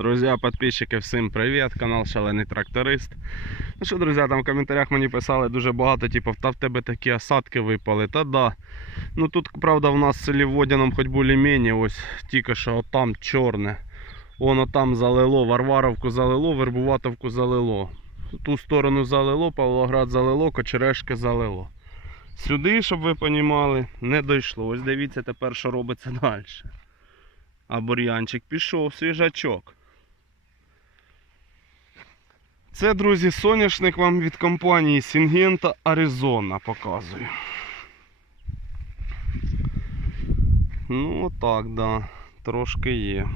Друзья, подписчики, всім привіт, канал Шалений Тракторист. Ну що, друзі, там в коментарях мені писали дуже багато, типу, та в тебе такі осадки випали. Та да. Ну тут, правда, в нас в селі Водяном хоч більш-менш, ось тільки що отам чорне. Воно там залило, Варваровку залило, Вербуватовку залило. Ту сторону залило, Павлоград залило, Кочерешки залило. Сюди, щоб ви розуміли, не дійшло. Ось дивіться тепер, що робиться далі. А бур'янчик пішов, свіжачок. Це, друзі, соняшник вам від компанії Syngenta Arizona показую. Ну, отак, да. Трошки є.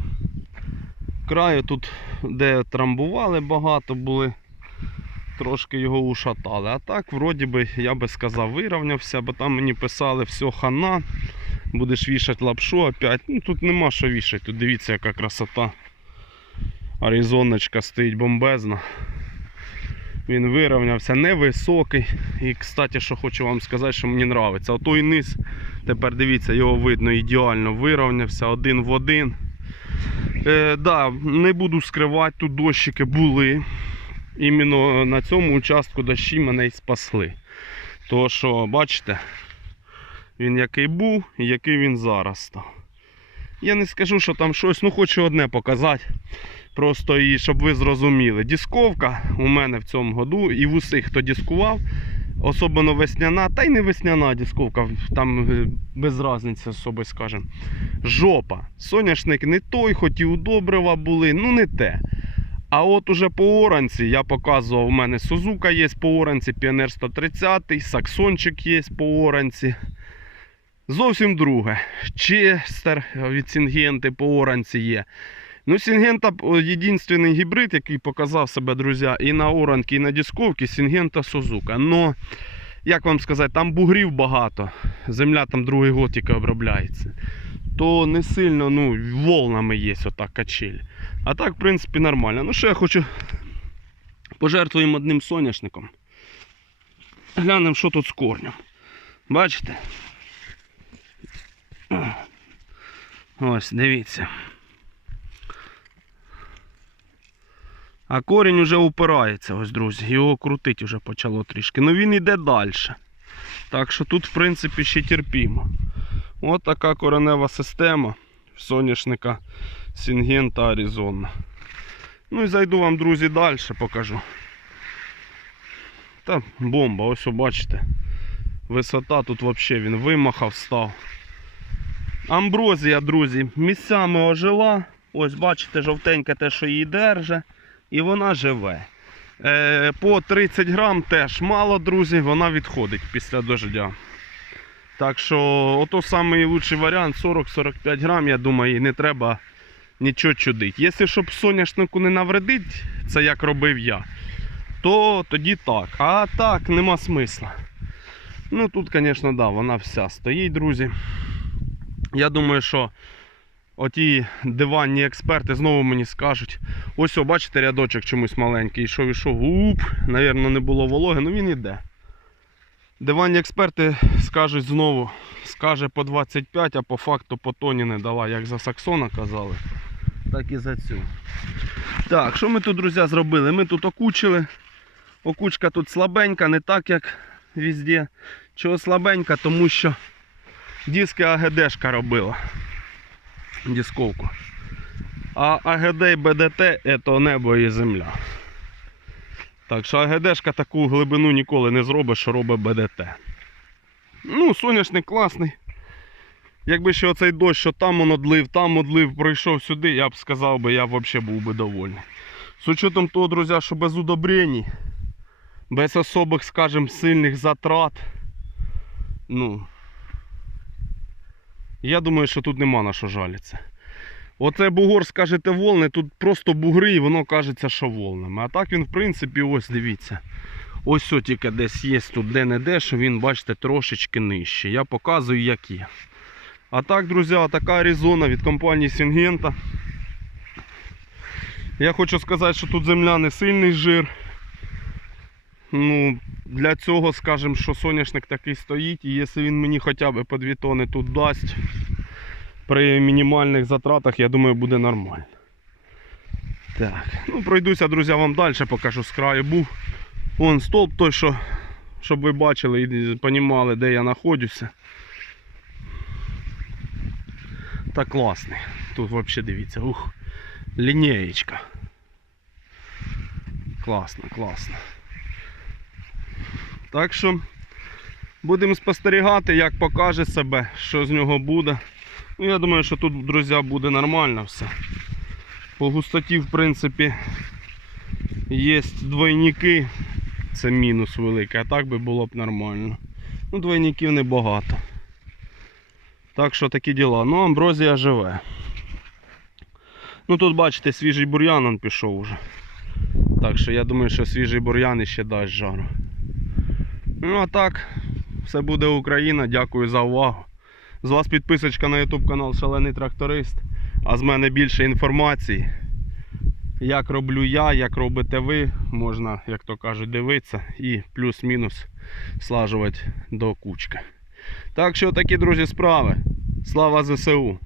Краю тут, де трамбували багато були, трошки його ушатали. А так, вроді би, я би сказав, вирівнявся, бо там мені писали все хана. Будеш вішати лапшу опять. Ну тут нема що вішати. Тут дивіться, яка красота. Аризоночка стоїть бомбезна. Він вирівнявся, невисокий. І, кстати, що хочу вам сказати, що мені подобається. Отой низ, тепер дивіться, його видно ідеально вирівнявся один в один. Е, да, не буду скривати, тут дощики були. Іменно на цьому участку дощі мене й спасли. То що, бачите, він який був і який він зараз став. Я не скажу, що там щось, ну хочу одне показати. Просто і щоб ви зрозуміли. Дісковка у мене в цьому году і в усіх, хто дискував, особливо весняна, та й не весняна дісковка, там е, без різниці особи скажемо. Жопа. Соняшник не той, хоч і удобрива були, ну не те. А от уже по оранці я показував, у мене Сузука є по оранці, Піонер 130, Саксончик є по оранці. Зовсім друге. Честер від Сінгенти по оранці є. Ну, Сінгента єдинственний гібрид, який показав себе, друзі, і на оранки, і на дисковці, Сінгента Сузука. Но, як вам сказати, там бугрів багато. Земля там другий год тільки обробляється. То не сильно, ну, волнами є отак качель. А так, в принципі, нормально. Ну що я хочу пожертвуємо одним соняшником. Глянемо, що тут з корнем. Бачите? Ось, дивіться. А корінь уже упирається, ось, друзі. Його крутить вже почало трішки. Ну він йде далі. Так що тут, в принципі, ще терпімо. Ось така коренева система соняшника Сінгента Аризона. Ну і зайду вам, друзі, далі покажу. Та бомба, ось бачите. Висота тут взагалі він вимахав, став. Амброзія, друзі, місцями ожила. Ось бачите, жовтеньке те, що її держить. І вона живе. Е, по 30 грам теж мало, друзі, вона відходить після дождя. Так що, ото найкращий варіант 40-45 грам, я думаю, і не треба нічого чудити. Якщо щоб соняшнику не навредить, це як робив я, то тоді так. А так нема смисла. Ну тут, звісно, да, вона вся стоїть, друзі. Я думаю, що оті диванні експерти знову мені скажуть. Ось, о, бачите, рядочок чомусь маленький. Ішов, ішов, уп, навірно, не було вологи, ну він іде. Диванні експерти скажуть знову, скаже по 25, а по факту по тоні не дала, як за Саксона казали, так і за цю. Так, що ми тут, друзі, зробили? Ми тут окучили. Окучка тут слабенька, не так, як везде. Чого слабенька? Тому що диски АГДшка робила. Дисковку. А АГД і БДТ це небо і земля. Так що АГДшка таку глибину ніколи не зробить, що робить БДТ. Ну, соняшник класний. Якби ще оцей дощ, що там он одлив, там одлив, пройшов сюди, я б сказав би, я взагалі був би довольний. З учетом того, друзі, що без удобрень, без особих, скажімо, сильних затрат. Ну, я думаю, що тут нема на що жалітися. Оце бугор, скажете, волни, тут просто бугри і воно кажеться, що волнами. А так він, в принципі, ось дивіться. Ось о тільки десь є тут де-не-де, що він, бачите, трошечки нижче. Я показую, як є. А так, друзі, така Аризона від компанії Сінгента. Я хочу сказати, що тут земля не сильний жир. Ну, для цього, скажемо, що соняшник такий стоїть, і якщо він мені хоча б по 2 тони тут дасть, при мінімальних затратах, я думаю, буде нормально. Так, ну пройдуся, друзі, вам далі покажу з краю був. Вон стовп той, що, щоб ви бачили і розуміли, де я знаходжуся. Та класний. Тут взагалі дивіться, ух, лінієчка. Класно, класно. Так що будемо спостерігати, як покаже себе, що з нього буде. Ну, я думаю, що тут, друзі, буде нормально все. По густоті, в принципі, є двойники. Це мінус великий, а так би було б нормально. Ну, двойників небагато. Так що такі діла. Ну, амброзія живе. Ну тут бачите, свіжий бур'ян пішов уже. Так що я думаю, що свіжий бур'ян іще дасть жару. Ну а так, все буде Україна. Дякую за увагу. З вас підписочка на YouTube канал Шалений Тракторист. А з мене більше інформації. Як роблю я, як робите ви, можна, як то кажуть, дивитися і плюс-мінус слажувати до кучки. Так що такі, друзі, справи. Слава ЗСУ!